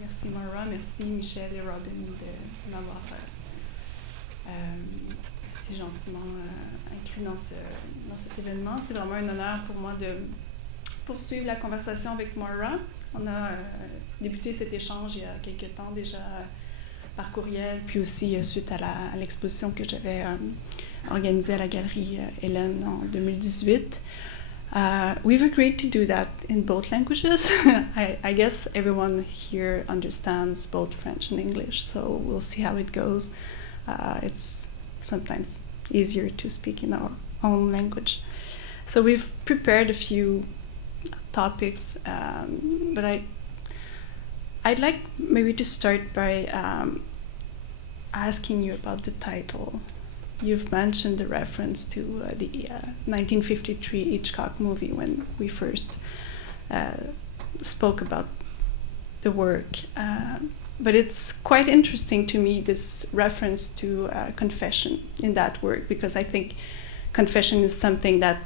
Merci Moyra, merci Michel et Robin de m'avoir si gentiment inclus dans cet événement. C'est vraiment un honneur pour moi de poursuivre la conversation avec Moyra. On a débuté cet échange il y a quelques temps déjà par courriel, puis aussi suite à l'exposition que j'avais organisée à la galerie Hélène en 2018. We've agreed to do that in both languages. I guess everyone here understands both French and English, so we'll see how it goes. It's sometimes easier to speak in our own language. So we've prepared a few topics, but I'd like maybe to start by asking you about the title. You've mentioned the reference to the 1953 Hitchcock movie when we first spoke about the work. But it's quite interesting to me, this reference to confession in that work, because I think confession is something that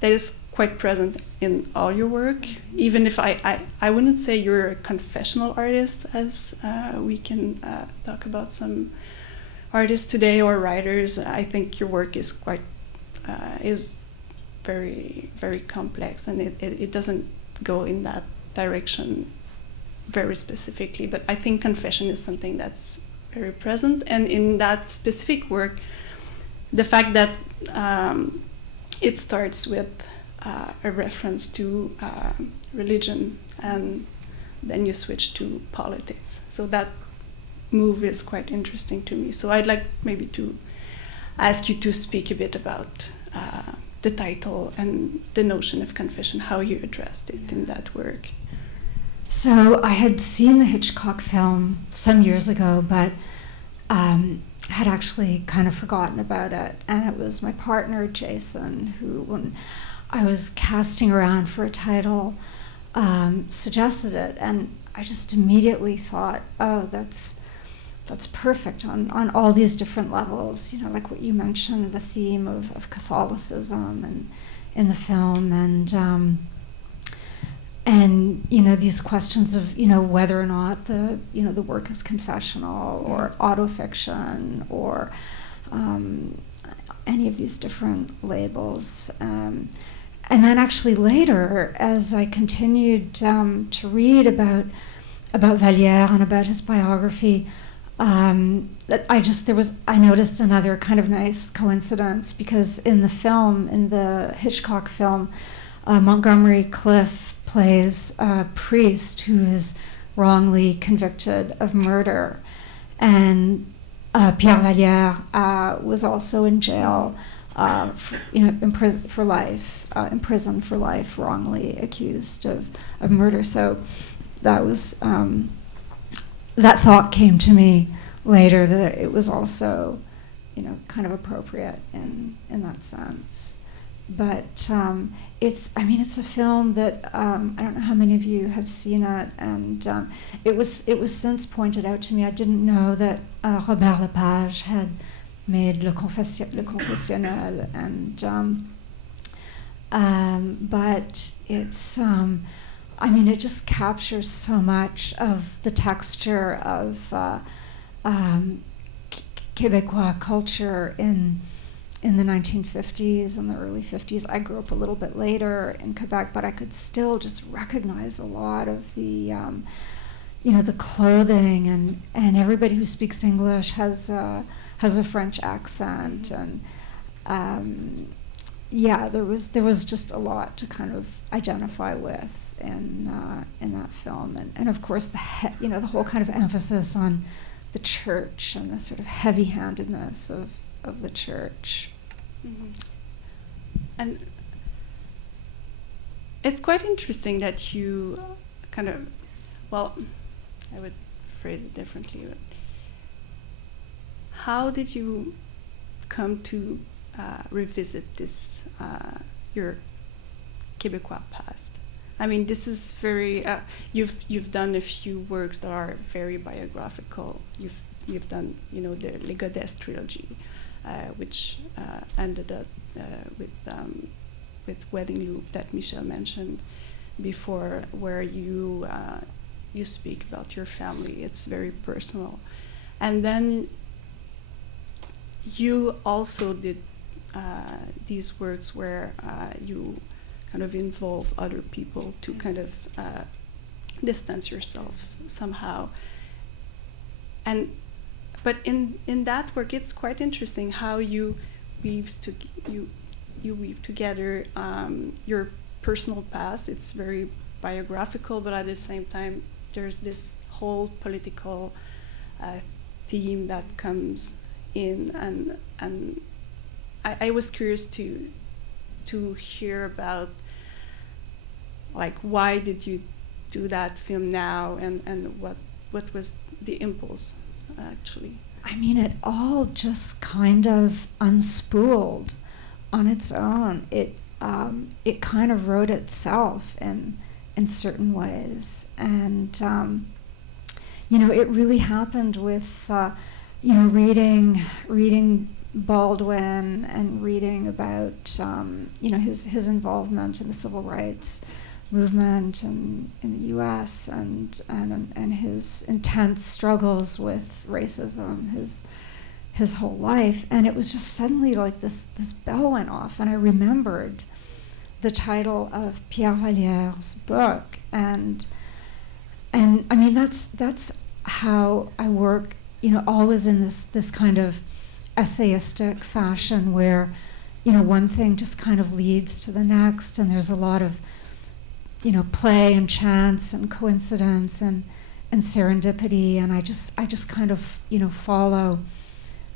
that is quite present in all your work, even if I wouldn't say you're a confessional artist, as we can talk about some artists today or writers. I think your work is quite is very, very complex, and it doesn't go in that direction very specifically, but I think confession is something that's very present, and in that specific work, the fact that it starts with a reference to religion, and then you switch to politics. So that move is quite interesting to me. So I'd like maybe to ask you to speak a bit about the title and the notion of confession, how you addressed it in that work. So I had seen the Hitchcock film some years ago, but had actually kind of forgotten about it. And it was my partner, Jason, who, when I was casting around for a title, suggested it. And I just immediately thought, oh, that's perfect on all these different levels. You know, like what you mentioned, the theme of Catholicism and in the film, and you know, these questions of, you know, whether or not the work is confessional or autofiction or any of these different labels. And then actually later, as I continued to read about Vallière and about his biography, I noticed another kind of nice coincidence, because in the Hitchcock film, Montgomery Clift plays a priest who is wrongly convicted of murder, and Pierre Vallière was also in jail, imprisoned for life, wrongly accused of murder. So that was that thought came to me later, that it was also, you know, kind of appropriate in that sense. But it's a film that I don't know how many of you have seen it, and it was since pointed out to me. I didn't know that Robert Lepage had made Le Confessionnel, and but it's it just captures so much of the texture of Québécois culture in the 1950s and the early 50s. I grew up a little bit later in Quebec, but I could still just recognize a lot of the, the clothing, and everybody who speaks English has a French accent, and there was just a lot to kind of identify with in that film, and of course the whole kind of emphasis on the church and the sort of heavy-handedness of the church. Mm-hmm. And it's quite interesting that you kind of, I would phrase it differently, but how did you come to revisit this, your Québécois past? I mean, this is very, you've done a few works that are very biographical. You've done, the Les Godesses trilogy, which ended up with Wedding Loop that Michel mentioned, before, where you you speak about your family. It's very personal, and then you also did these works where you kind of involve other people to kind of distance yourself somehow. But in that work, it's quite interesting how you weave together your personal past. It's very biographical, but at the same time, there's this whole political theme that comes in, and I was curious to hear about, like, why did you do that film now, and what was the impulse actually? I mean, it all just kind of unspooled on its own. It kind of wrote itself in certain ways, and it really happened with reading Baldwin and reading about his involvement in the civil rights movement in the U.S. and his intense struggles with racism his whole life. And it was just suddenly like this bell went off, and I remembered the title of Pierre Vallière's book, and I mean that's how I work, always in this kind of essayistic fashion where one thing just kind of leads to the next, and there's a lot of play and chance and coincidence and serendipity, and I just kind of follow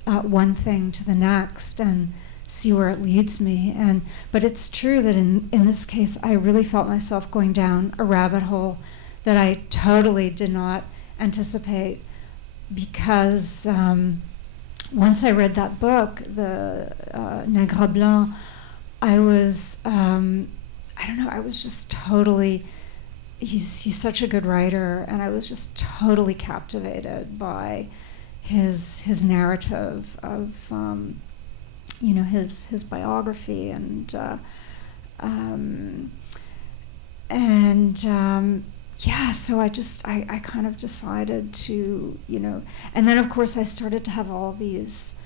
one thing to the next and see where it leads me. But it's true that in this case I really felt myself going down a rabbit hole that I totally did not anticipate, because once I read that book, the Nègre Blanc, I was I don't know, I was just totally, he's such a good writer, and I was just totally captivated by his narrative of his biography, and so I kind of decided to, and then of course I started to have all these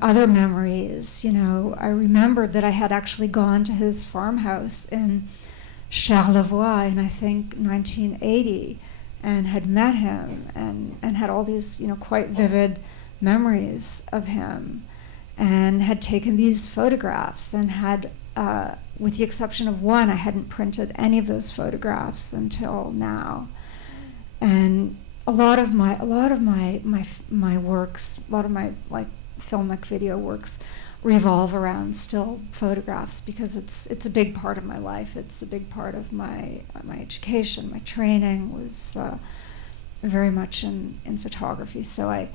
other memories. I remembered that I had actually gone to his farmhouse in Charlevoix in, I think, 1980, and had met him, and had all these, quite vivid memories of him, and had taken these photographs, and had, with the exception of one, I hadn't printed any of those photographs until now. And a lot of my works, a lot of my filmic video works revolve around still photographs, because it's a big part of my life. It's a big part of my education. My training was very much in photography, so I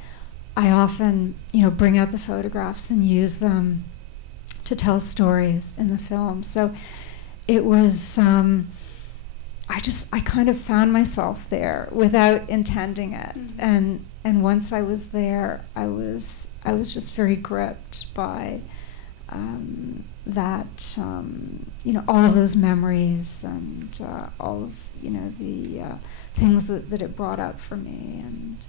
often bring out the photographs and use them to tell stories in the film. So it was I kind of found myself there without intending it. Mm-hmm. And once I was there, I was just very gripped by that, all of those memories, and all of the things that it brought up for me, and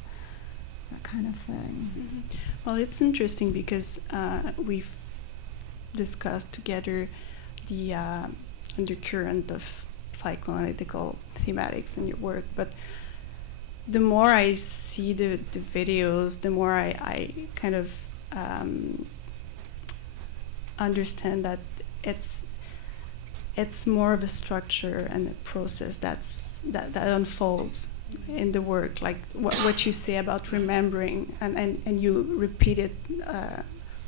that kind of thing. Mm-hmm. Well, it's interesting because we've discussed together the undercurrent of psychoanalytical thematics in your work, but the more I see the videos, the more I kind of understand that it's more of a structure and a process that unfolds in the work, like what you say about remembering, and you repeat it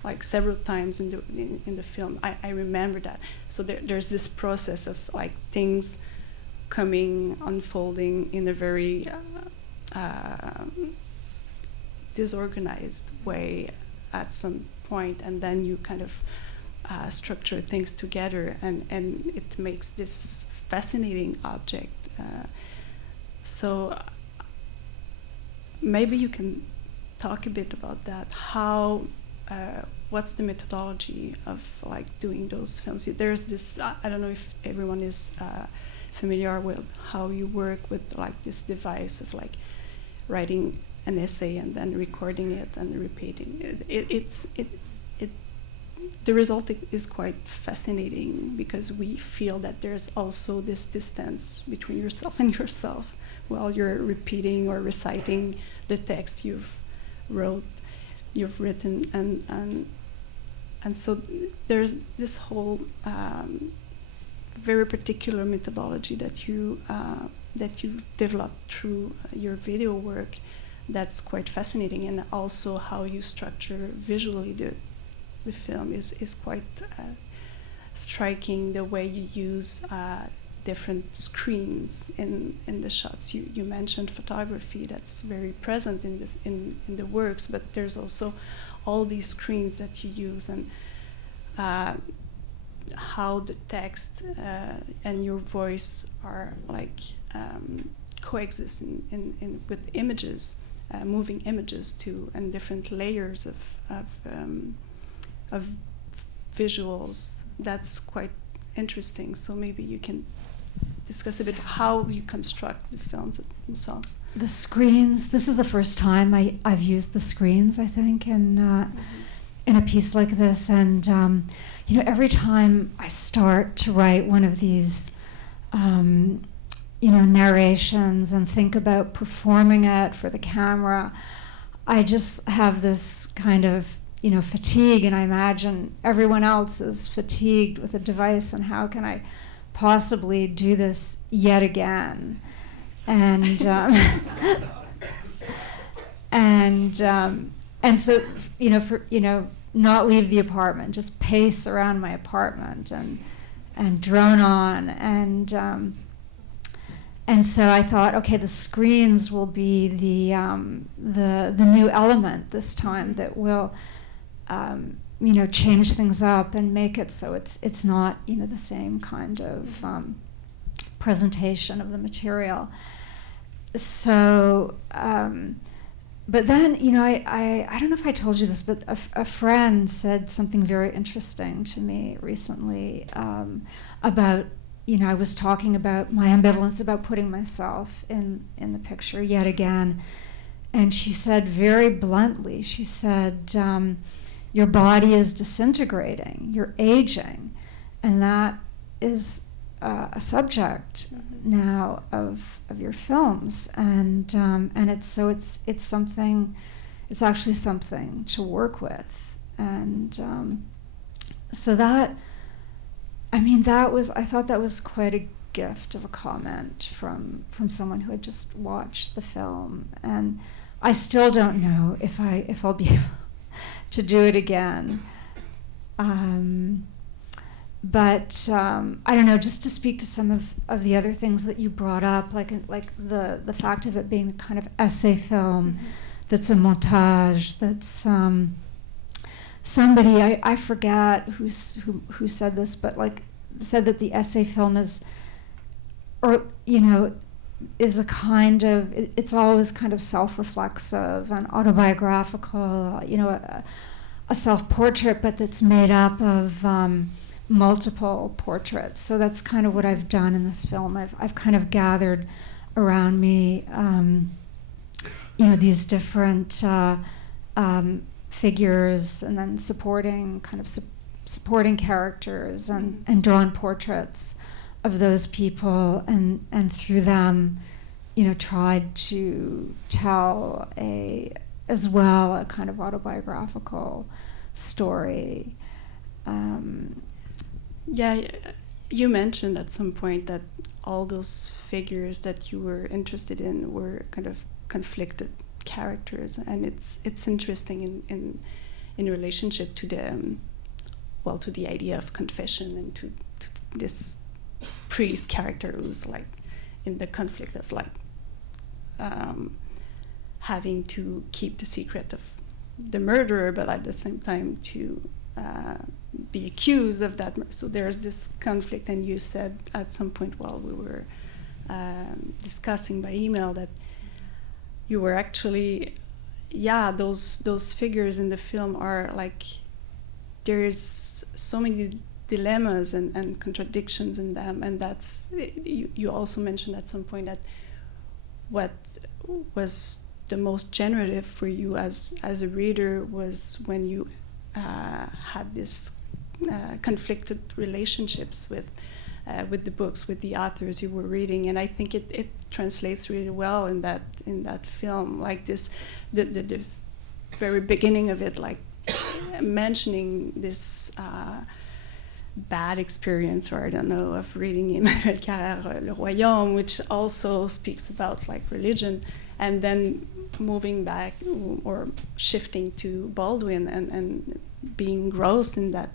like several times in the film. I remember that. So there's this process of like things coming, unfolding in a very disorganized way at some point, and then you kind of structure things together, and it makes this fascinating object. So maybe you can talk a bit about that. How, what's the methodology of like doing those films? There's this, I don't know if everyone is familiar with how you work with like this device of like writing an essay and then recording it and repeating it. The result is quite fascinating because we feel that there's also this distance between yourself and yourself while you're repeating or reciting the text you've written, and so there's this whole very particular methodology that you've developed through your video work that's quite fascinating, and also how you structure visually the film is quite striking. The way you use different screens in the shots. You mentioned photography that's very present in the works, but there's also all these screens that you use, and how the text and your voice are like coexist in with images, moving images too, and different layers of visuals. That's quite interesting. So maybe you can discuss a bit how you construct the films themselves. The screens. This is the first time I've used the screens, I think, in a piece like this. And every time I start to write one of these, narrations and think about performing it for the camera, I just have this kind of fatigue, and I imagine everyone else is fatigued with the device, and how can I possibly do this yet again? And and so not leave the apartment, just pace around my apartment and drone on, and so I thought, okay, the screens will be the new element this time that will change things up and make it so it's not the same kind of presentation of the material. So, but then I don't know if I told you this, but a friend said something very interesting to me recently about I was talking about my ambivalence about putting myself in the picture yet again, and she said very bluntly, she said, your body is disintegrating, you're aging, and that is a subject now of your films, and it's something, it's actually something to work with, and so that, I thought that was quite a gift of a comment from someone who had just watched the film, and I still don't know if I'll be able to do it again. But I don't know, just to speak to some of the other things that you brought up, like the fact of it being the kind of essay film that's a montage, that's somebody, I forget who said this, but said that the essay film is a kind of, it's always kind of self-reflexive and autobiographical, a self-portrait, but that's made up of multiple portraits. So that's kind of what I've done in this film. I've kind of gathered around me, these different figures, and then supporting characters, and drawn portraits of those people, and through them, tried to tell as well a kind of autobiographical story. Yeah, you mentioned at some point that all those figures that you were interested in were kind of conflicted characters, and it's interesting in relationship to the to the idea of confession, and to this priest character who's like in the conflict of having to keep the secret of the murderer, but at the same time to be accused of that. So there's this conflict, and you said at some point while we were discussing by email that you were actually, those figures in the film are like, there's so many dilemmas and contradictions in them, and that's you also mentioned at some point that what was the most generative for you as a reader was when you had this conflicted relationships with the books, with the authors you were reading, and I think it translates really well in that film. Like this, the very beginning of it, like mentioning this bad experience, or I don't know, of reading Emmanuel Carrère, Le Royaume, which also speaks about like religion, and then moving back or shifting to Baldwin and being engrossed in that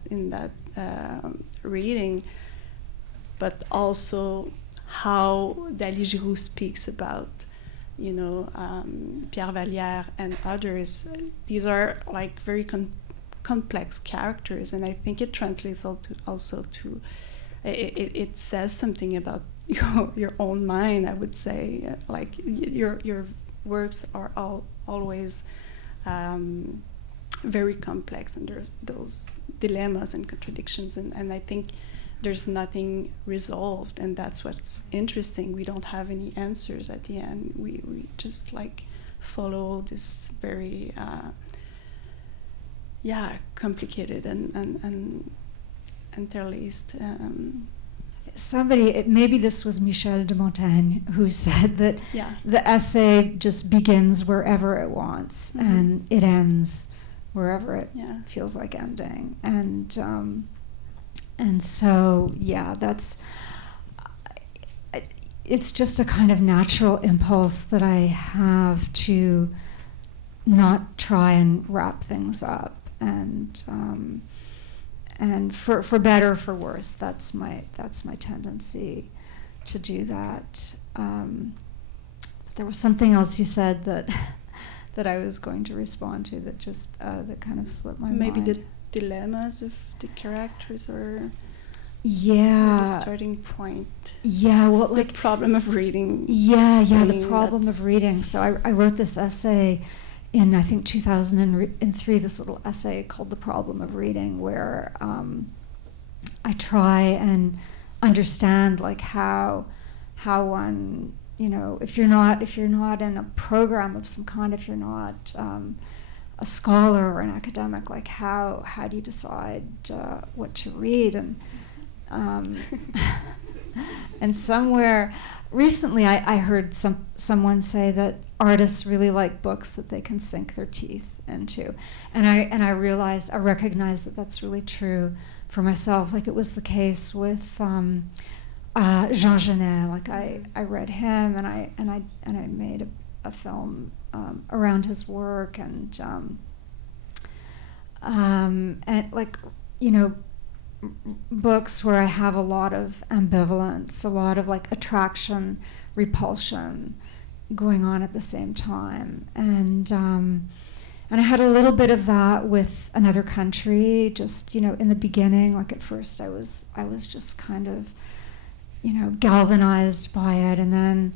reading, but also how Dali Giroux speaks about, you know, Pierre Vallière and others. These are like very complex characters, and I think it translates also to it says something about your own mind, I would say. Like your works are always very complex, and there's those dilemmas and contradictions, and I think there's nothing resolved, and that's what's interesting. We don't have any answers at the end. We just like follow this very complicated and interlaced. Somebody, maybe this was Michel de Montaigne, who said that the essay just begins wherever it wants, and it ends wherever it feels like ending. And so, that's, it's just a kind of natural impulse that I have to not try and wrap things up. And for better or for worse, that's my tendency to do that. There was something else you said that I was going to respond to that just that kind of slipped my mind. Maybe the dilemmas of the characters, or the starting point. Well, like the problem of reading. The problem of reading. So I wrote this essay in, I think, 2003, this little essay called The Problem of Reading, where I try and understand like how one, you know, if you're not in a program of some kind, if you're not a scholar or an academic, like how do you decide what to read? And somewhere recently I heard someone say that artists really like books that they can sink their teeth into, and I recognized that that's really true for myself. Like it was the case with Jean Genet. Like I read him, and I made a film around his work, and like, you know, books where I have a lot of ambivalence, a lot of like attraction, repulsion going on at the same time, and I had a little bit of that with Another Country. Just, you know, in the beginning, like at first I was just kind of, you know, galvanized by it, and then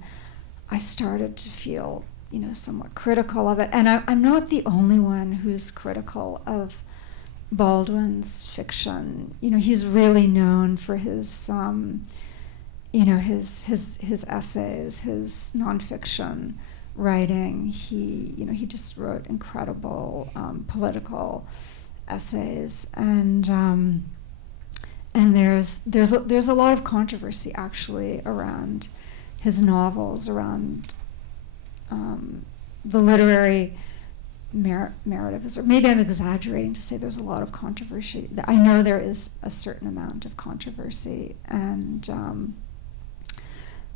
I started to feel, you know, somewhat critical of it. And I'm not the only one who's critical of Baldwin's fiction. You know, he's really known for his, you know, his essays, his nonfiction writing. He just wrote incredible political essays, and there's a lot of controversy actually around his novels, around the literary merit of his, or maybe I'm exaggerating to say there's a lot of controversy. I know there is a certain amount of controversy, and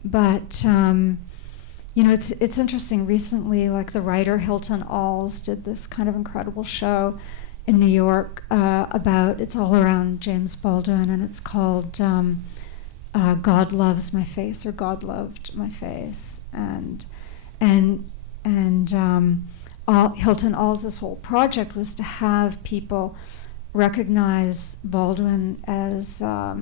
but you know, it's interesting. Recently, like the writer Hilton Als did this kind of incredible show in New York about, it's all around James Baldwin, and it's called God Loves My Face, or God Loved My Face, and Hilton Als' whole project was to have people recognize Baldwin as a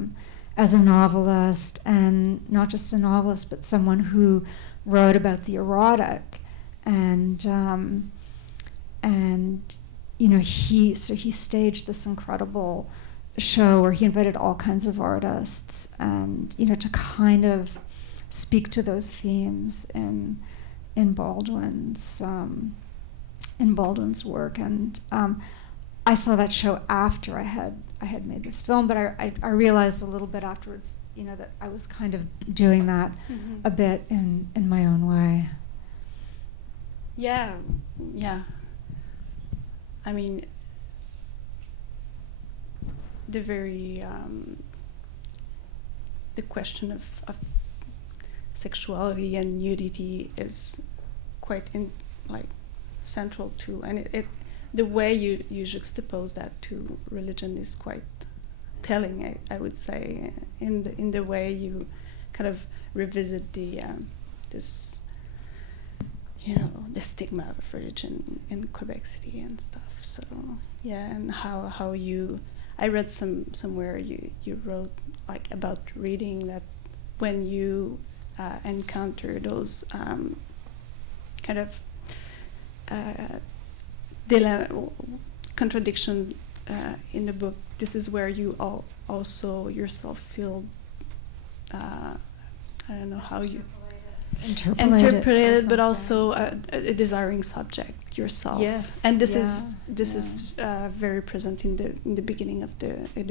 novelist, and not just a novelist, but someone who wrote about the erotic, and you know, he staged this incredible show where he invited all kinds of artists, and to kind of speak to those themes in Baldwin's work. And I saw that show after I had made this film, but I realized a little bit afterwards, that I was kind of doing that a bit in my own way. Yeah. I mean, the question of sexuality and nudity is quite central too, and the way you juxtapose that to religion is quite telling, I would say, in the way you kind of revisit the stigma of religion in Quebec City and stuff. So yeah, and how you, I read somewhere you wrote about reading that when you encounter those kind of contradictions in the book, this is where you also yourself feel I don't know how you interpreted, but also a desiring subject yourself. Yes, and this is very present in the beginning of in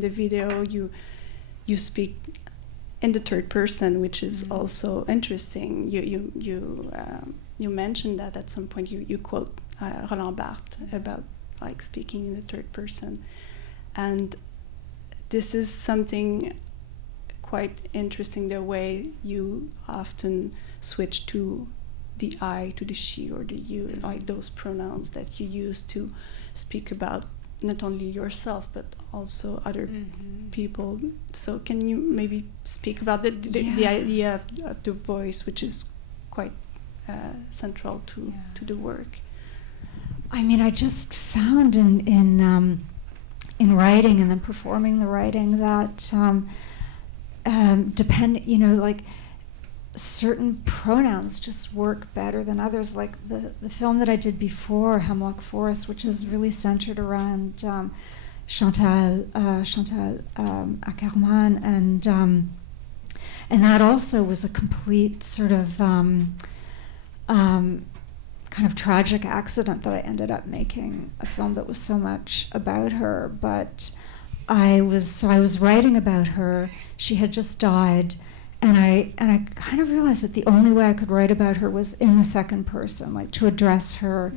the video. You speak in the third person, which is also interesting. You mentioned that at some point. You quote Roland Barthes about speaking in the third person, and this is something quite interesting, the way you often switch to the I, to the she or the you, those pronouns that you use to speak about not only yourself but also other people. So can you maybe speak about the idea of the voice, which is quite central to the work? I mean, I just found in writing and then performing the writing that certain pronouns just work better than others. Like the film that I did before, Hemlock Forest, which is really centered around Chantal Ackerman, and that also was a complete sort of kind of tragic accident that I ended up making a film that was so much about her. But I was writing about her. She had just died, and I kind of realized that the only way I could write about her was in the second person, to address her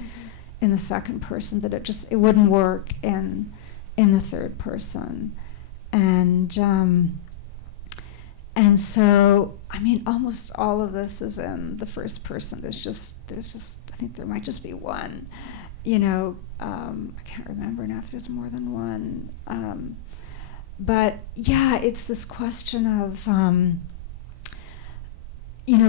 in the second person. That it wouldn't work in the third person, and so I mean, almost all of this is in the first person. There's just I think there might just be one. I can't remember now if there's more than one. But yeah, it's this question of,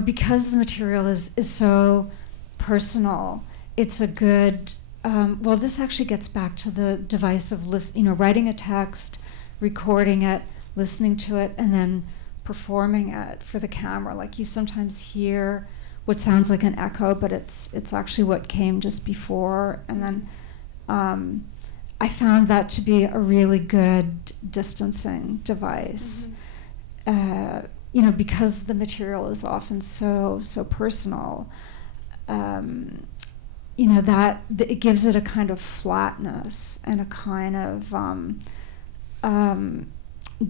because the material is so personal, it's a good, this actually gets back to the device of writing a text, recording it, listening to it, and then performing it for the camera. You sometimes hear what sounds like an echo, but it's actually what came just before. And then I found that to be a really good distancing device. Because the material is often so personal. That it gives it a kind of flatness and a kind of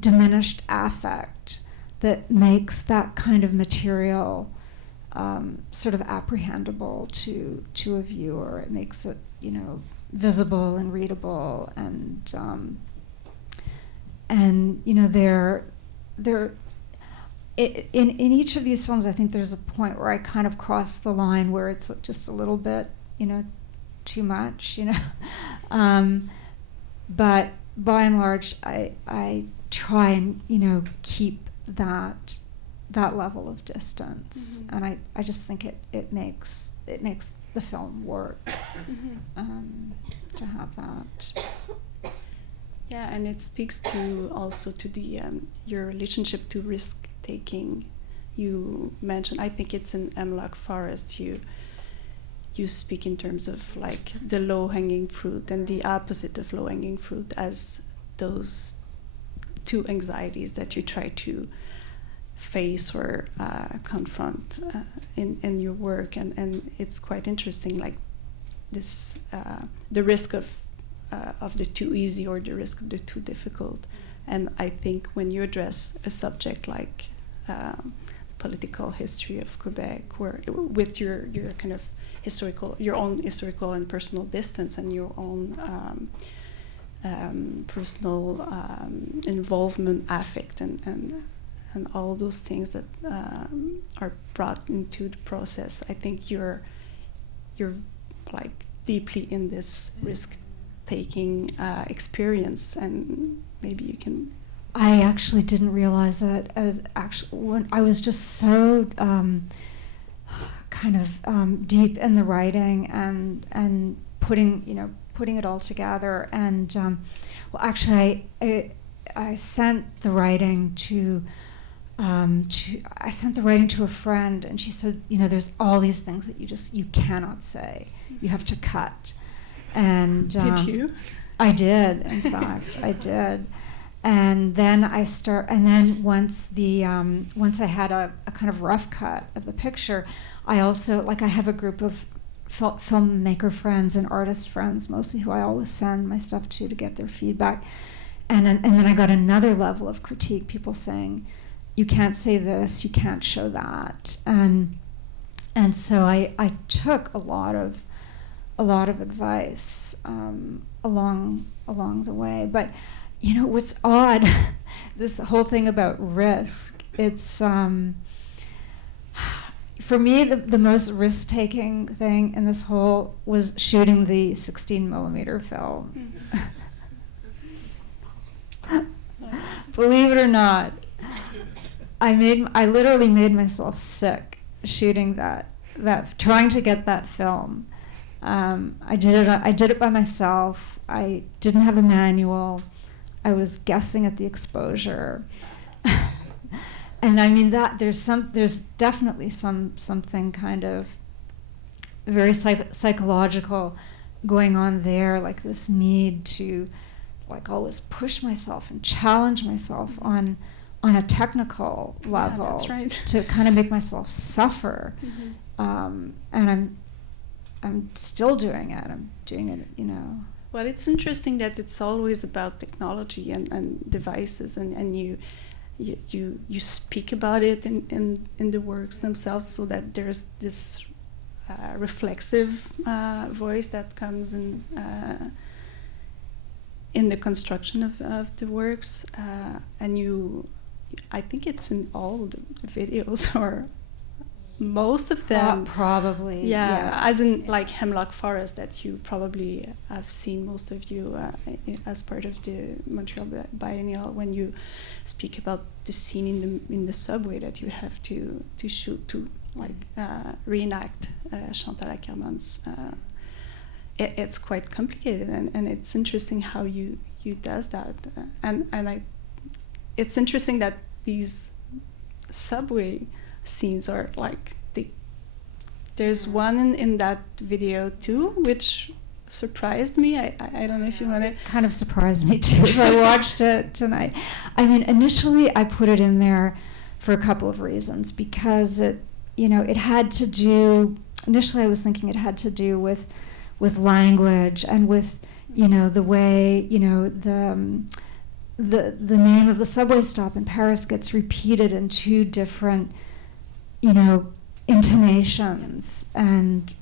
diminished affect that makes that kind of material sort of apprehendable to a viewer. It makes it, visible and readable, and in each of these films, I think there's a point where I kind of cross the line where it's just a little bit, too much, but by and large, I try and keep that level of distance, and I just think it makes the film work to have that. Yeah, and it speaks also to the your relationship to risk taking. You mentioned, I think it's in Hemlock Forest, you speak in terms of the low hanging fruit and the opposite of low hanging fruit as those two anxieties that you try to face or confront in your work, and it's quite interesting, like this the risk of the too easy or the risk of the too difficult. And I think when you address a subject like political history of Quebec, where with your kind of your own historical and personal distance and your own personal involvement, affect, and all those things that are brought into the process, I think you're like deeply in this risk-taking experience, and maybe you can. I actually didn't realize that when I was just so kind of deep in the writing and putting it all together. And well, actually, I sent the writing to a friend, and she said, there's all these things that you cannot say. You have to cut. And did you? I did. In fact, I did. And then once I had a kind of rough cut of the picture, I also, I have a group of filmmaker friends and artist friends, mostly, who I always send my stuff to get their feedback. And then I got another level of critique, people saying, you can't say this, you can't show that. And so I took a lot of advice along the way. But what's odd, this whole thing about risk, it's for me the most risk-taking thing in this whole was shooting the 16mm film. Believe it or not, I literally made myself sick shooting that trying to get that film. I did it by myself. I didn't have a manual. I was guessing at the exposure. And I mean that there's definitely something kind of very psychological going on there, like this need to always push myself and challenge myself on a technical level. Yeah, that's right. To kind of make myself suffer. Mm-hmm. And I'm still doing it. I'm doing it, Well, it's interesting that it's always about technology and devices, and you speak about it in the works themselves, so that there's this reflexive voice that comes in the construction of the works, and I think it's in all the videos, or most of them. Probably. Yeah, as in Hemlock Forest, that you probably have seen, most of you, as part of the Montreal Biennial, when you speak about the scene in the subway that you have to shoot, to reenact Chantal Ackerman's. It's quite complicated, and it's interesting how you does that, and it's interesting that these subway scenes are there's one in that video too, which surprised me. I don't know if you want to. Kind of surprised me too. I watched it tonight. I mean, initially I put it in there for a couple of reasons, because it had to do. Initially, I was thinking it had to do with language and with the way the name of the subway stop in Paris gets repeated in two different intonations, and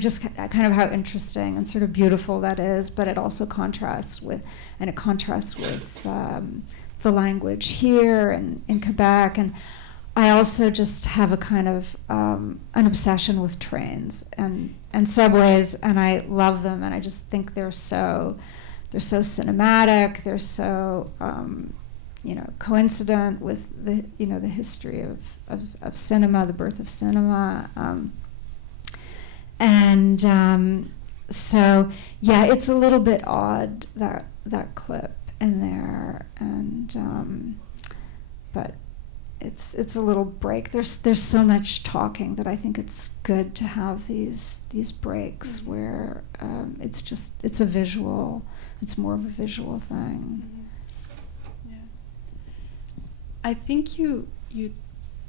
just kind of how interesting and sort of beautiful that is, but it also contrasts with the language here and in Quebec. And I also just have a kind of an obsession with trains and subways, and I love them, and I just think they're so cinematic, they're so coincident with the history of cinema, the birth of cinema, so yeah, it's a little bit odd, that clip in there, and but it's a little break. There's so much talking that I think it's good to have these breaks where it's a visual. It's more of a visual thing. Yeah. I think you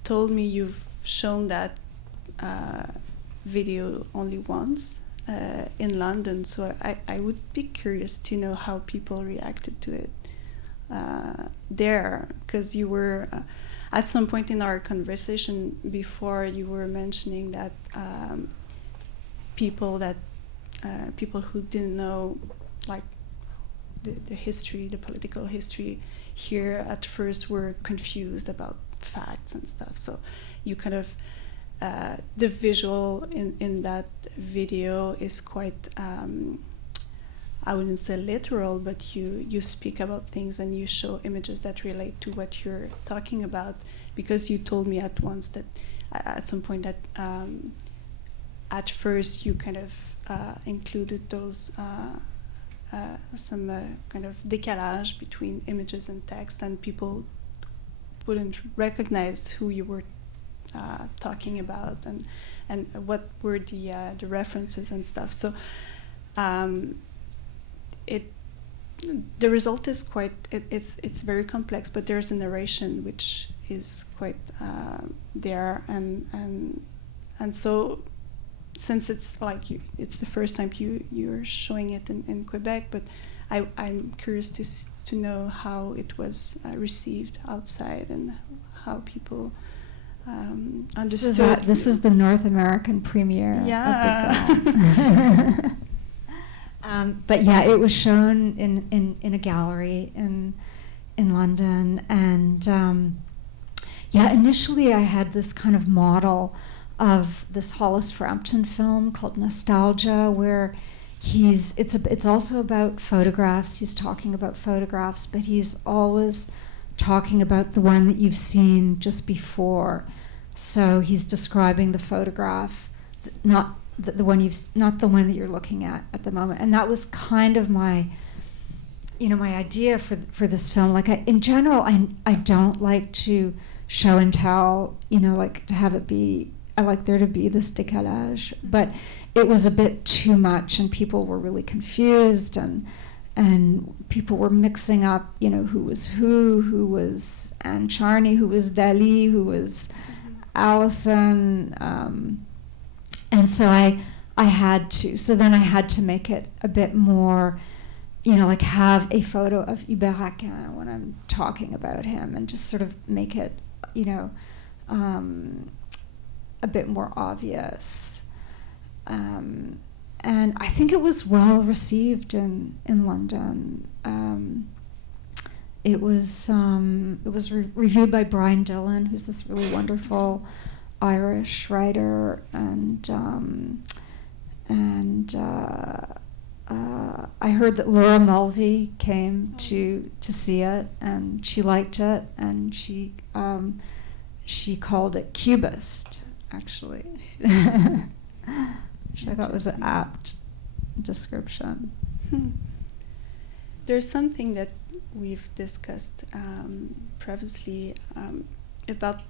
told me you've shown that video only once in London, so I would be curious to know how people reacted to it there, because you were at some point in our conversation before, you were mentioning that people who didn't know like the history, the political history here at first were confused about facts and stuff. So you kind of the visual in that video is quite I wouldn't say literal, but you speak about things and you show images that relate to what you're talking about, because you told me at some point that at first you kind of included those some kind of décalage between images and text, and people wouldn't recognize who you were talking about and what were the references and stuff. So the result is quite it's very complex, but there's a narration which is quite there, and so since it's like it's the first time you're showing it in Quebec, but I'm curious to know how it was received outside and how people understood. This is the North American premiere of the film. But yeah, it was shown in a gallery in London, and initially I had this kind of model of this Hollis Frampton film called Nostalgia, where it's also about photographs. He's talking about photographs, but he's always talking about the one that you've seen just before. So he's describing the photograph, not the one that you're looking at the moment. And that was kind of my idea for this film. Like in general, I don't like to show and tell, like to have it be. I like there to be this décalage, but it was a bit too much, and people were really confused, and people were mixing up, who was Anne Charney, who was Dali, who was Allison, and so I had to make it a bit more, like have a photo of Iberaquin when I'm talking about him, and just sort of make it, a bit more obvious, and I think it was well received in London. It was reviewed by Brian Dillon, who's this really wonderful Irish writer, and I heard that Laura Mulvey came to see it, and she liked it, and she called it Cubist, actually, which I thought was an apt description. There's something that we've discussed previously about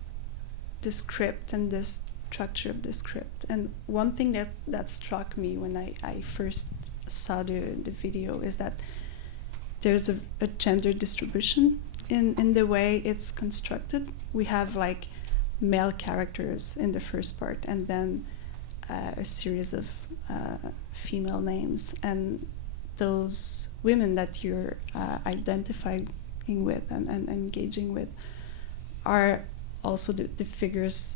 the script and the structure of the script. And one thing that struck me when I first saw the video is that there's a gender distribution in the way it's constructed. We have like male characters in the first part, and then a series of female names, and those women that you're identifying with and engaging with are also the figures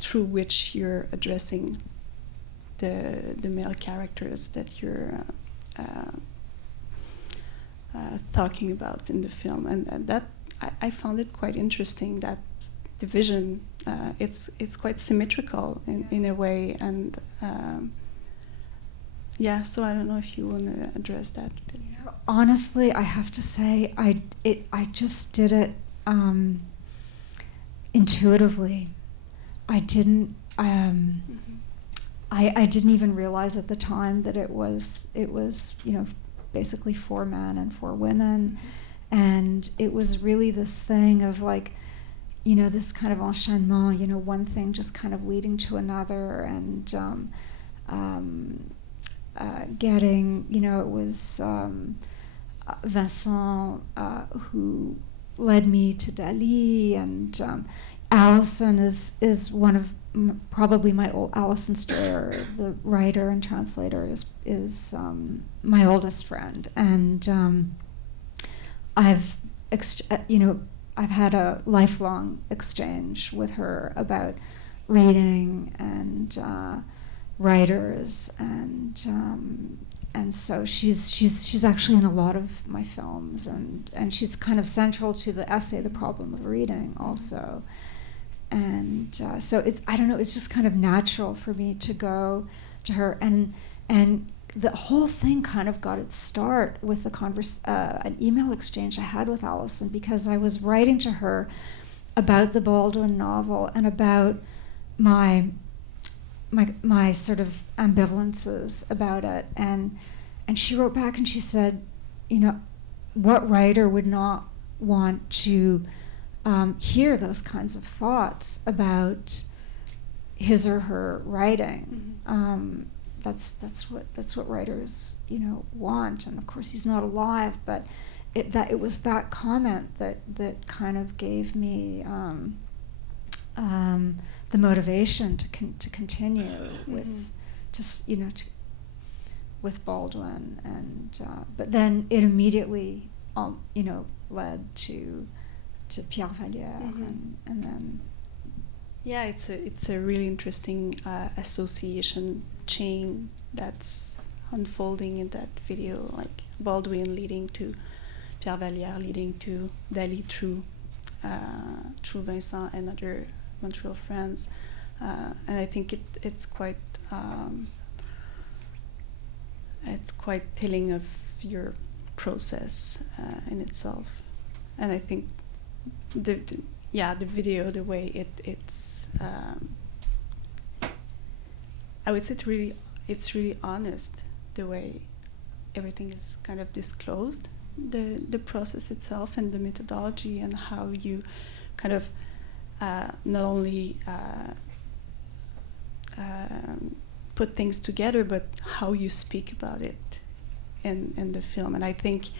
through which you're addressing the male characters that you're talking about in the film, and that I found it quite interesting, that division. It's quite symmetrical in a way, and so I don't know if you want to address that. Honestly, I have to say I just did it intuitively. I didn't I didn't even realize at the time that it was basically for men and for women, and it was really this thing of like, this kind of enchaînement, one thing just kind of leading to another, and getting, it was Vincent who led me to Dali, and Alison is one of probably my old Alison Strayer, the writer and translator, is my oldest friend, and I've had a lifelong exchange with her about reading and writers, and so she's actually in a lot of my films, and she's kind of central to the essay "The Problem of Reading" also. And so it's just kind of natural for me to go to her, and the whole thing kind of got its start with an email exchange I had with Alison, because I was writing to her about the Baldwin novel and about my sort of ambivalences about it, and she wrote back and she said, what writer would not want to hear those kinds of thoughts about his or her writing? That's what writers want, and of course he's not alive, but it was that comment that kind of gave me the motivation to continue with just with Baldwin, and but then it immediately led to Pierre Valliere, and then it's a really interesting association chain that's unfolding in that video, like Baldwin leading to Pierre Valliere, leading to Dali through Vincent and other Montreal friends, and I think it's quite telling of your process in itself, and I think the video, the way it's I would say it's really honest, the way everything is kind of disclosed, the process itself and the methodology, and how you kind of not only put things together, but how you speak about it in the film. And I think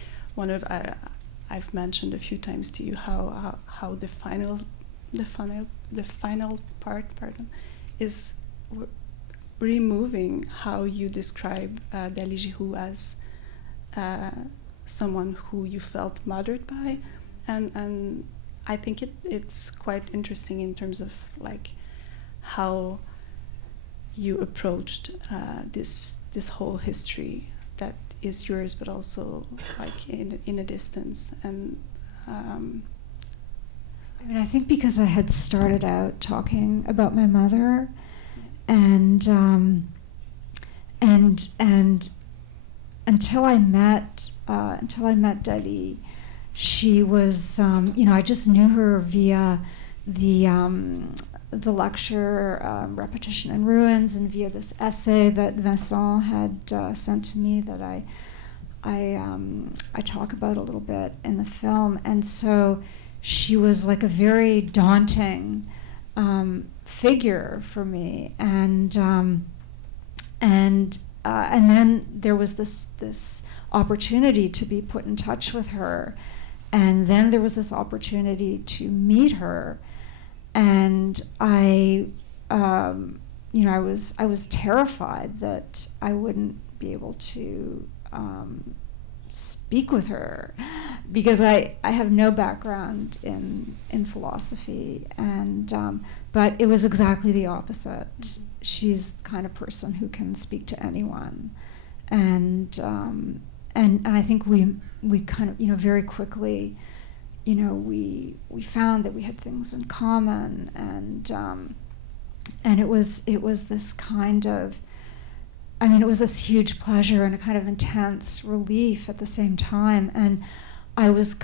I've mentioned a few times to you how the final part, is really moving, how you describe Dali Giroux as someone who you felt mothered by, and I think it's quite interesting in terms of like how you approached this whole history that is yours, but also like in a distance. And I think because I had started out talking about my mother, and until I met Dali, she was I just knew her via the lecture Repetition and Ruins, and via this essay that Vincent had sent to me that I talk about a little bit in the film. And so she was like a very daunting figure for me, and then there was this opportunity to be put in touch with her, and then there was this opportunity to meet her, and I was terrified that I wouldn't be able to speak with her, because I have no background in philosophy, and but it was exactly the opposite. Mm-hmm. She's the kind of person who can speak to anyone, and I think we kind of very quickly we found that we had things in common, and it was this kind of, it was this huge pleasure and a kind of intense relief at the same time. And I was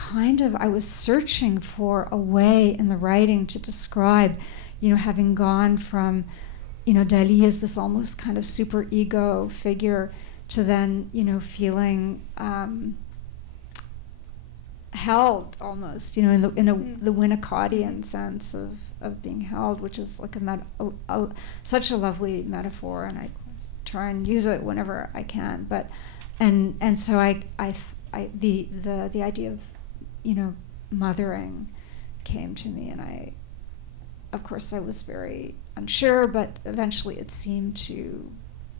searching for a way in the writing to describe, having gone from, Dali as this almost kind of super ego figure, to then, feeling held almost, you know, in the Winnicottian sense of being held, which is like such a lovely metaphor, and I try and use it whenever I can. But and so the idea of, you know, mothering came to me, and I, of course, I was very unsure, but eventually it seemed to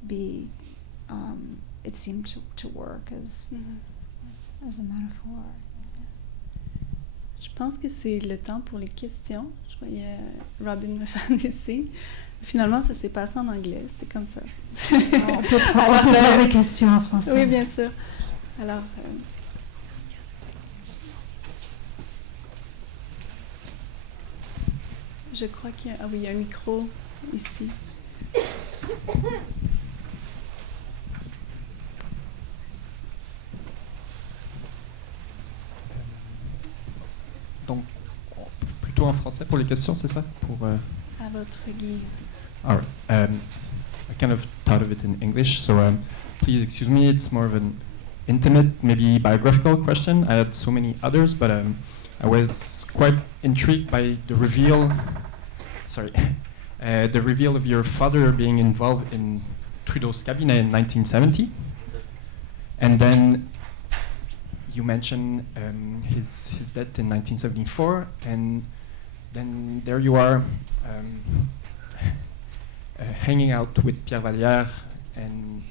be, it seemed to work as a metaphor. Je pense que c'est le temps pour les questions. Je voyais Robin me faire des signes. Finalement, ça s'est passé en anglais, c'est comme ça. On peut faire les questions en français. Oui, bien sûr. Alors, je crois qu'il y a, ah oui, il y a un micro ici. Donc, plutôt en français pour les questions, c'est ça? À votre guise. All right. I kind of thought of it in English, so please excuse me. It's more of an intimate, maybe biographical question. I had so many others, but I was quite intrigued by the reveal. Sorry, the reveal of your father being involved in Trudeau's cabinet in 1970, and then you mentioned his death in 1974, and then there you are hanging out with Pierre Vallière and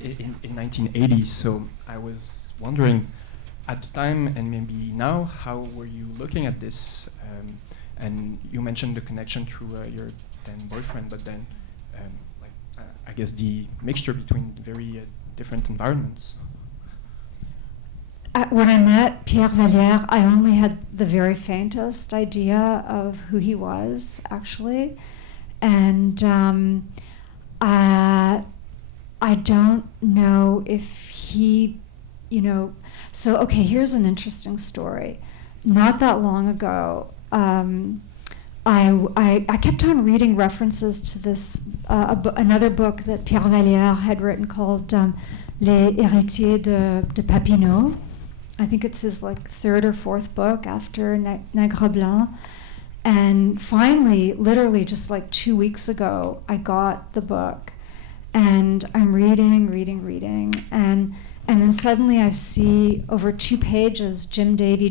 in 1980. So I was wondering, at the time and maybe now, how were you looking at this? And you mentioned the connection through your then boyfriend, but then I guess the mixture between very different environments. When I met Pierre Vallière, I only had the very faintest idea of who he was, actually. And I don't know if he, you know... So, okay, here's an interesting story. Not that long ago, I kept on reading references to this, another book that Pierre Vallière had written called Les Héritiers de Papineau. I think it's his like third or fourth book after Nègre Blanc. And finally, literally just like 2 weeks ago, I got the book, and I'm reading, and then suddenly I see over 2 pages Jim Davey,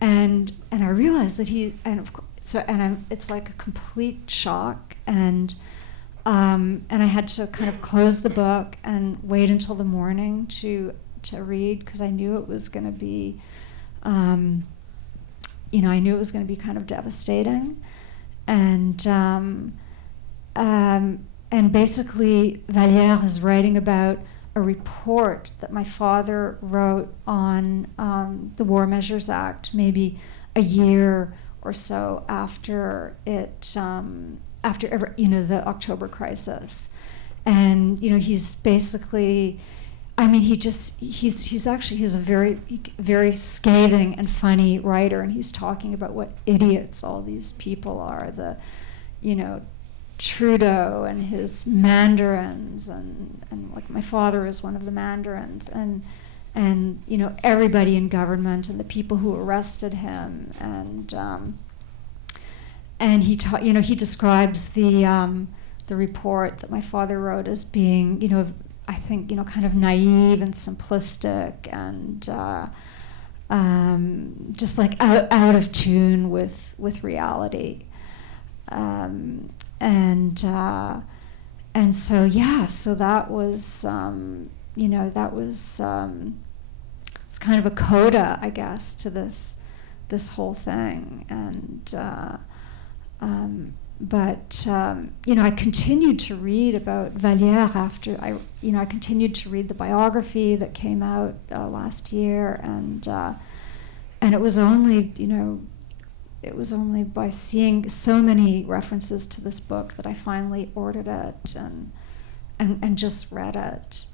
and I realize that it's like a complete shock, and I had to kind of close the book and wait until the morning to read, because I knew it was going to be, I knew it was going to be kind of devastating, and basically Vallière is writing about a report that my father wrote on the War Measures Act, maybe a year or so after it, the October crisis, and he's basically. I mean, he's a very, very scathing and funny writer, and he's talking about what idiots all these people are, Trudeau and his mandarins, and like my father is one of the mandarins, and everybody in government and the people who arrested him, and he describes the report that my father wrote as being, I think, kind of naive and simplistic, and just like out of tune with reality, and so so that was it's kind of a coda, I guess, to this whole thing, and but I continued to read about Vallière after I continued to read the biography that came out last year, and it was only by seeing so many references to this book that I finally ordered it and just read it.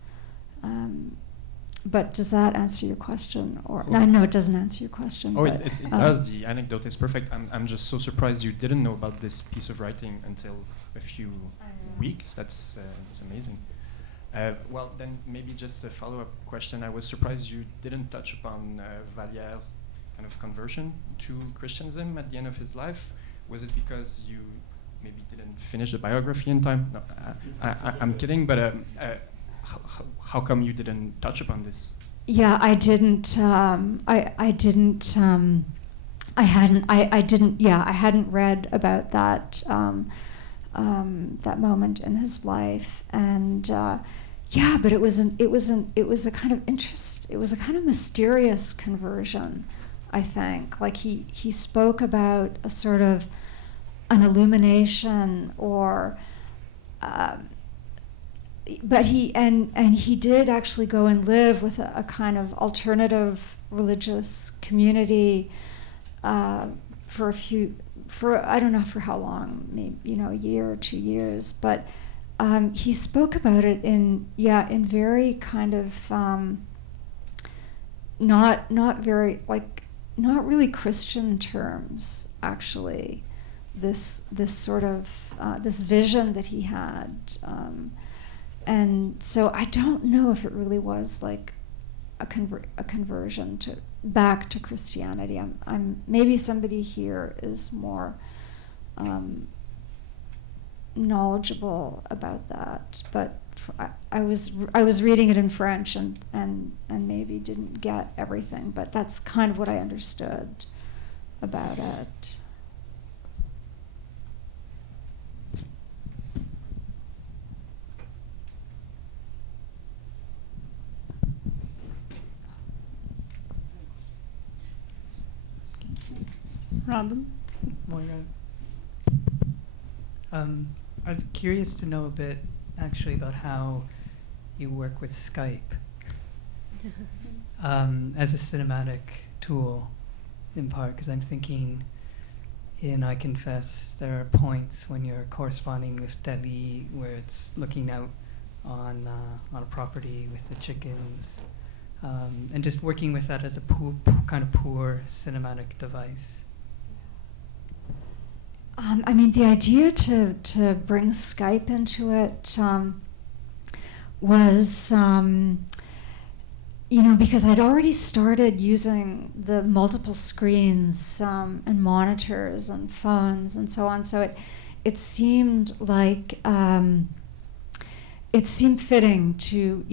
But does that answer your question? Or no, it doesn't answer your question. Oh, it does. The anecdote is perfect. I'm just so surprised you didn't know about this piece of writing until a few weeks. That's amazing. Well, then maybe just a follow-up question. I was surprised you didn't touch upon Valier's kind of conversion to Christianism at the end of his life. Was it because you maybe didn't finish the biography in time? No, I'm kidding, but how come you didn't touch upon this? Yeah, I didn't. I didn't. I hadn't read about that that moment in his life, and yeah, but it was a kind of it was a kind of mysterious conversion, I think. Like he spoke about a sort of an illumination, or but he did actually go and live with a kind of alternative religious community for I don't know for how long, maybe a year or 2 years, but he spoke about it in very kind of not really Christian terms, actually. This sort of this vision that he had, and so I don't know if it really was like a conversion back to Christianity. I'm maybe somebody here is more knowledgeable about that, but I was reading it in French and maybe didn't get everything, but that's kind of what I understood about it. Robin? Moyra. I'm curious to know a bit, actually, about how you work with Skype as a cinematic tool, in part, because I'm thinking in I Confess, there are points when you're corresponding with Dali where it's looking out on a property with the chickens, and just working with that as a kind of poor cinematic device. I mean, the idea to bring Skype into it was, because I'd already started using the multiple screens and monitors and phones and so on. So it seemed like it seemed fitting to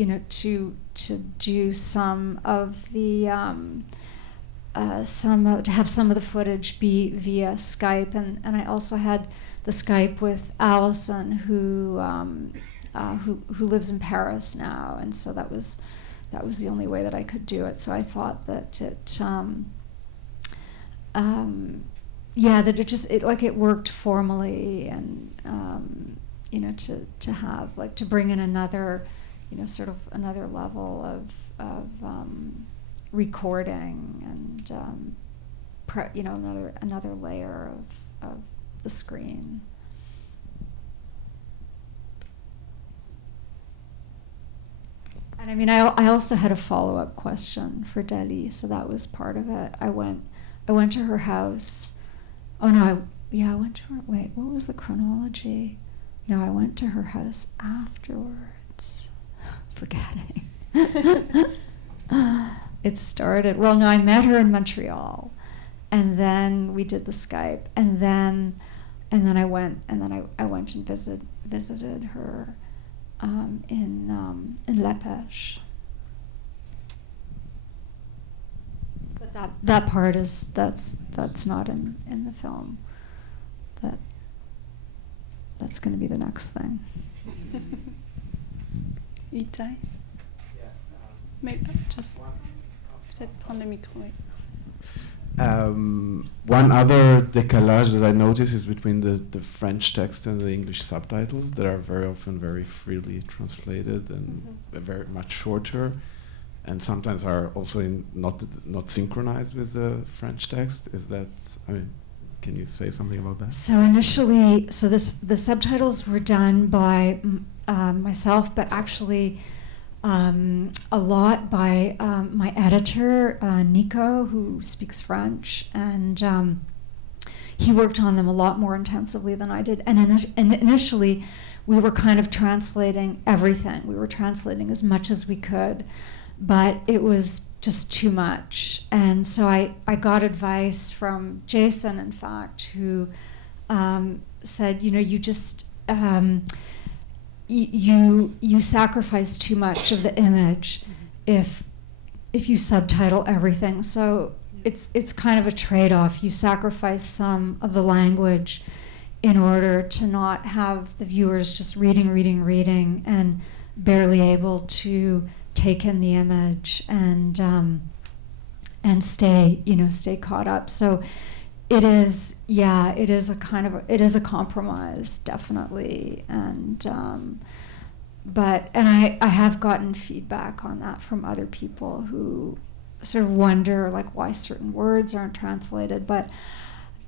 do some of the. To have some of the footage be via Skype, and I also had the Skype with Allison, who lives in Paris now, and so that was the only way that I could do it. So I thought that it worked formally, and to have to bring in another sort of another level of recording and another layer of the screen. And I mean, I also had a follow-up question for Dali, so that was part of it. I went to her house. Oh no, I went to her. Wait, what was the chronology? No, I went to her house afterwards. Forgetting. It started, I met her in Montreal, and then we did the Skype, and then I went and visited her in La Pêche. But that part that's not in the film. That's going to be the next thing. Itai? Maybe just peut-être prendre le micro. One other décalage that I notice is between the French text and the English subtitles that are very often very freely translated and very much shorter, and sometimes are also not synchronized with the French text. Is that, can you say something about that? So initially, the subtitles were done by myself, but actually a lot by my editor, Nico, who speaks French, and he worked on them a lot more intensively than I did. And initially, we were kind of translating everything. We were translating as much as we could, but it was just too much. And so I got advice from Jason, in fact, who said, you just you sacrifice too much of the image if you subtitle everything. So it's kind of a trade-off. You sacrifice some of the language in order to not have the viewers just reading, and barely able to take in the image and stay caught up. So it is a compromise, definitely. And I have gotten feedback on that from other people who sort of wonder why certain words aren't translated. But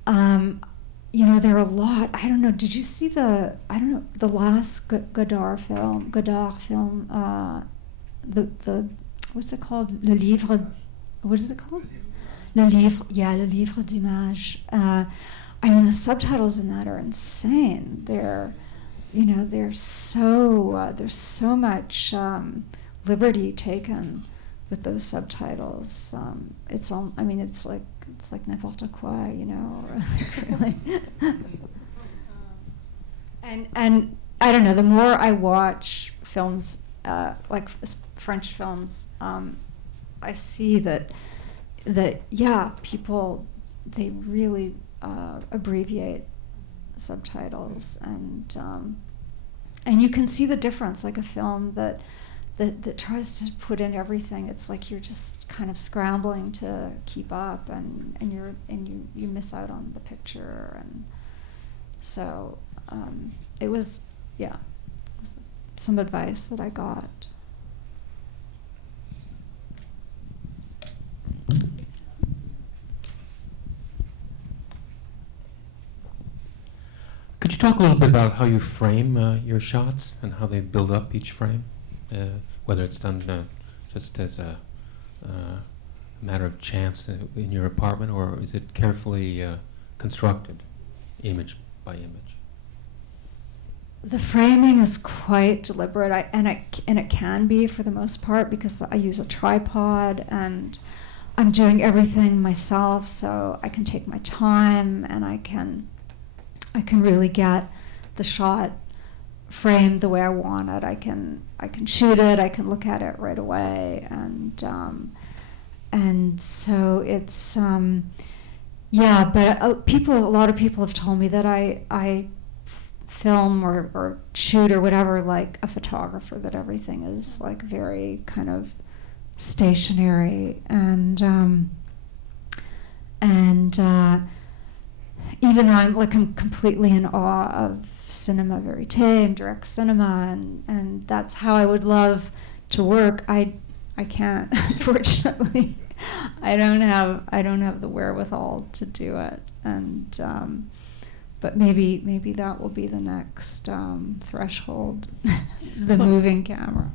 there are a lot. I don't know. Did you see the last Godard film? The what's it called? Le livre. What is it called? Le livre. Yeah, le livre d'Imanche. The subtitles in that are insane. There's so much liberty taken with those subtitles. It's like n'importe quoi, really. And I don't know. The more I watch films, like French films, I see that people, they really abbreviate subtitles, and you can see the difference. Like a film that tries to put in everything, it's like you're just kind of scrambling to keep up, and you miss out on the picture. And so it was some advice that I got. Could you talk a little bit about how you frame your shots and how they build up each frame? Whether it's done just as a matter of chance in your apartment, or is it carefully constructed, image by image? The framing is quite deliberate, and it can be for the most part, because I use a tripod and I'm doing everything myself, so I can take my time, and I can really get the shot framed the way I want it. I can shoot it. I can look at it right away, and so it's But a lot of people have told me that I film or shoot or whatever like a photographer. That everything is like very kind of stationary, and even though I'm completely in awe of cinema verite and direct cinema, and that's how I would love to work. I can't, unfortunately. I don't have the wherewithal to do it, and but maybe that will be the next threshold, the moving camera.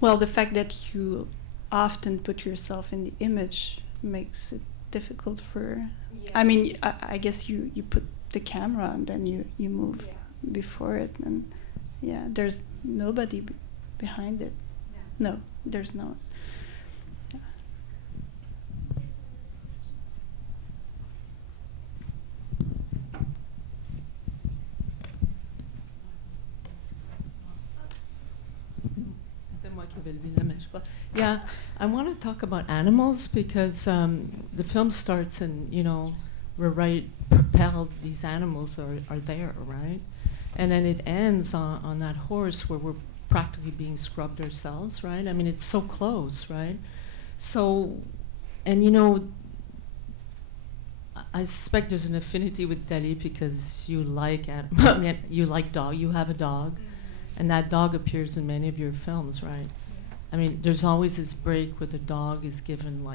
Well, the fact that you often put yourself in the image makes it difficult for. Yeah. I mean, I guess you put the camera and then you move before it, and there's nobody behind it. Yeah. No, there's not. Yeah. Yeah, I want to talk about animals because the film starts and, we're propelled, these animals are there, right? And then it ends on that horse where we're practically being scrubbed ourselves, right? I mean, it's so close, right? So, and I suspect there's an affinity with Dali because you like you like dog, you have a dog, and that dog appears in many of your films, right? I mean, there's always this break where the dog is given,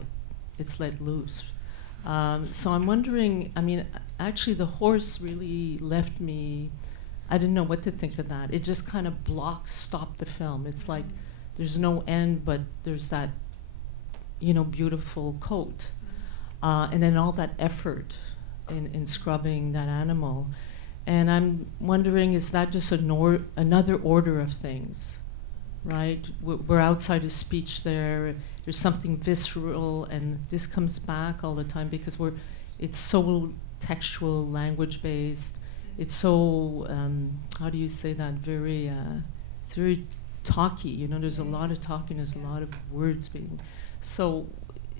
it's let loose. So I'm wondering, I mean, actually the horse really left me, I didn't know what to think of that. It just kind of stopped the film. It's like there's no end, but there's that, beautiful coat. And then all that effort in scrubbing that animal. And I'm wondering, is that just another order of things, right? We're outside of speech there. There's something visceral, and this comes back all the time because it's so textual, language-based. It's so, how do you say that? It's very talky. You know, there's a lot of talking. There's a lot of words being. So,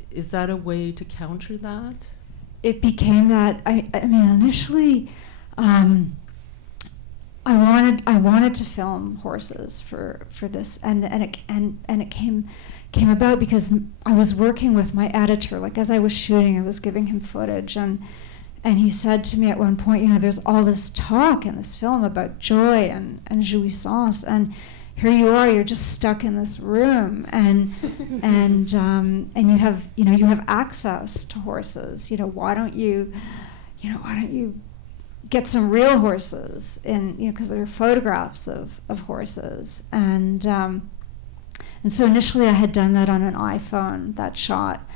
is that a way to counter that? It became that. I mean, initially, I wanted to film horses for this, and it came about because I was working with my editor. Like, as I was shooting, I was giving him footage, and he said to me at one point, you know, there's all this talk in this film about joy and jouissance, and here you are, you're just stuck in this room, and you have access to horses. You know, why don't you get some real horses? And because there are photographs of horses, and so initially I had done that on an iPhone, that shot,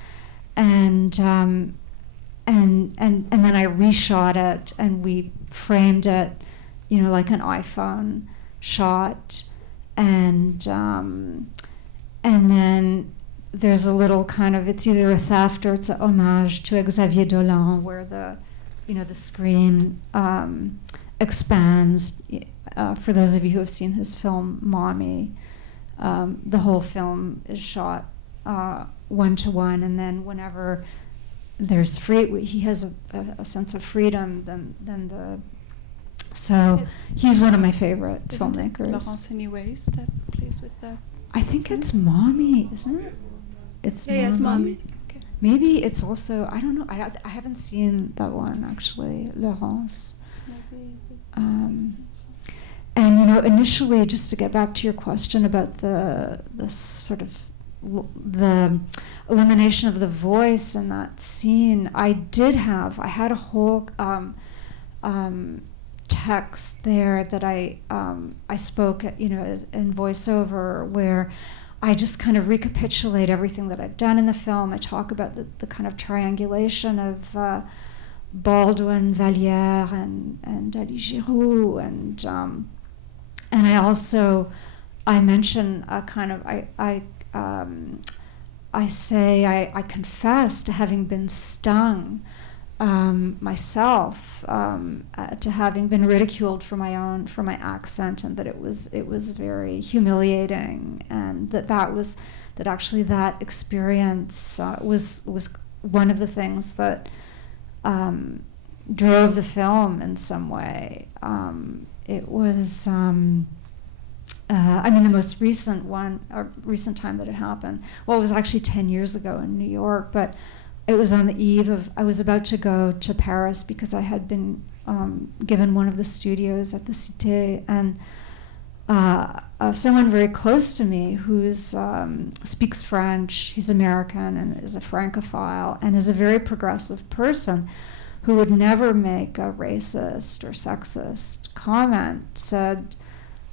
and then I reshot it, and we framed it, you know, like an iPhone shot. And then there's a little kind of, it's either a theft or it's a homage to Xavier Dolan, where the screen expands. For those of you who have seen his film Mommy, the whole film is shot 1-to-1, and then whenever there's he has a sense of freedom, so he's one of my favorite filmmakers. Laurence Anyways that plays with that. I think it's Mommy, isn't it? It's it's Mommy. Okay. Maybe it's also, I don't know. I haven't seen that one actually, Laurence. Maybe. And you know, initially, just to get back to your question about the sort of the elimination of the voice in that scene, I had a whole text there that I spoke, you know, in voiceover, where I just kind of recapitulate everything that I've done in the film. I talk about the kind of triangulation of Baldwin, Valliere, and Dali Giroux, and I mention a kind of I confess to having been stung myself, to having been ridiculed for my accent, and that it was very humiliating, and that actually that experience was one of the things that drove the film in some way. It was I mean, the most recent time that it happened, well, it was actually 10 years ago in New York, but it was on the eve of, I was about to go to Paris because I had been given one of the studios at the Cité, and someone very close to me who speaks French, he's American and is a Francophile and is a very progressive person who would never make a racist or sexist comment, said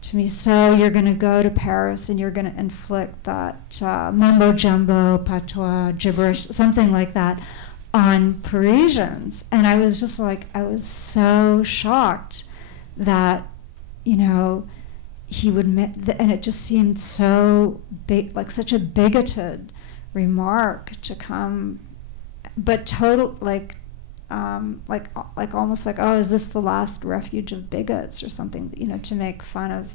to me, so you're going to go to Paris and you're going to inflict that mumbo jumbo, patois, gibberish, something like that, on Parisians. And I was just like, I was so shocked that, you know, he would, and it just seemed so big, like such a bigoted remark to come, but total, like almost like, oh, is this the last refuge of bigots or something, you know, to make fun of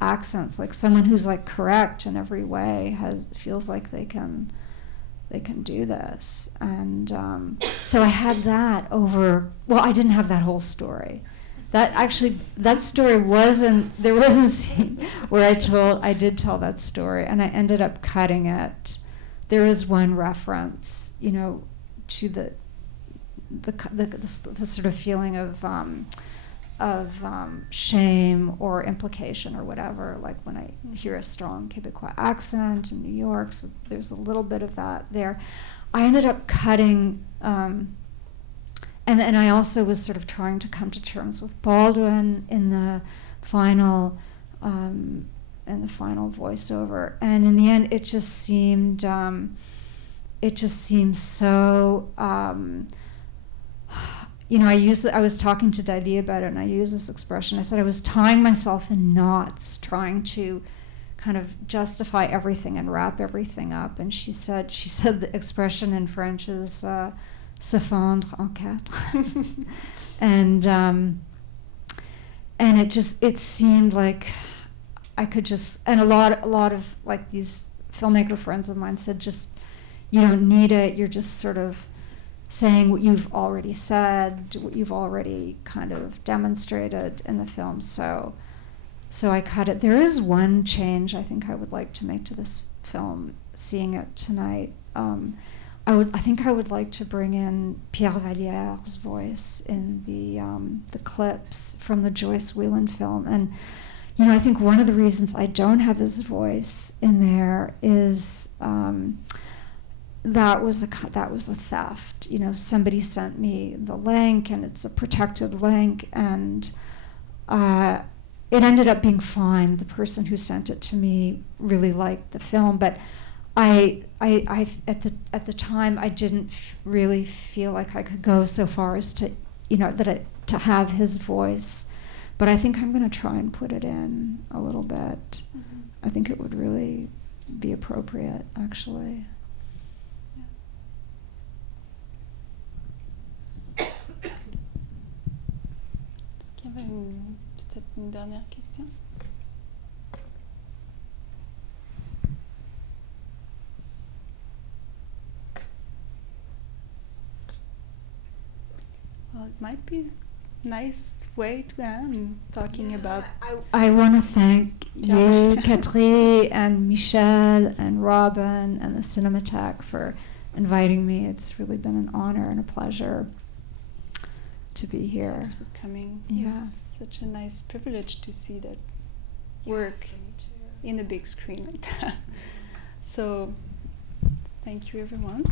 accents, like someone who's like correct in every way feels like they can do this. And so I had that over, well, I didn't have that whole story. That story there was a scene where I did tell that story, and I ended up cutting it. There is one reference, you know, to the sort of feeling of shame or implication or whatever, like when I hear a strong Québécois accent in New York, so there's a little bit of that there. I ended up cutting, and I also was sort of trying to come to terms with Baldwin in the final voiceover, and in the end, it just seemed so. you know, I was talking to Dali about it, and I used this expression. I said I was tying myself in knots, trying to kind of justify everything and wrap everything up. And she said the expression in French is se fendre en quatre. And it seemed like I could just, and a lot of like these filmmaker friends of mine said, just, you don't need it, you're just sort of saying what you've already said, what you've already kind of demonstrated in the film. So I cut it. There is one change I think I would like to make to this film, seeing it tonight. I think I would like to bring in Pierre Vallière's voice in the clips from the Joyce Whelan film. And, you know, I think one of the reasons I don't have his voice in there is that was a theft. You know, somebody sent me the link, and it's a protected link, and it ended up being fine. The person who sent it to me really liked the film, but I at the time I didn't really feel like I could go so far as to, you know, to have his voice. But I think I'm going to try and put it in a little bit. Mm-hmm. I think it would really be appropriate, actually. Est-ce qu'il y avait peut-être une dernière question? Well, it might be a nice way to end, talking about... I want to thank you, Katrie, and Michel, and Robin, and the Cinémathèque for inviting me. It's really been an honor and a pleasure to be here. Thanks for coming. Yeah. It's such a nice privilege to see that work in a big screen like that. So, thank you, everyone.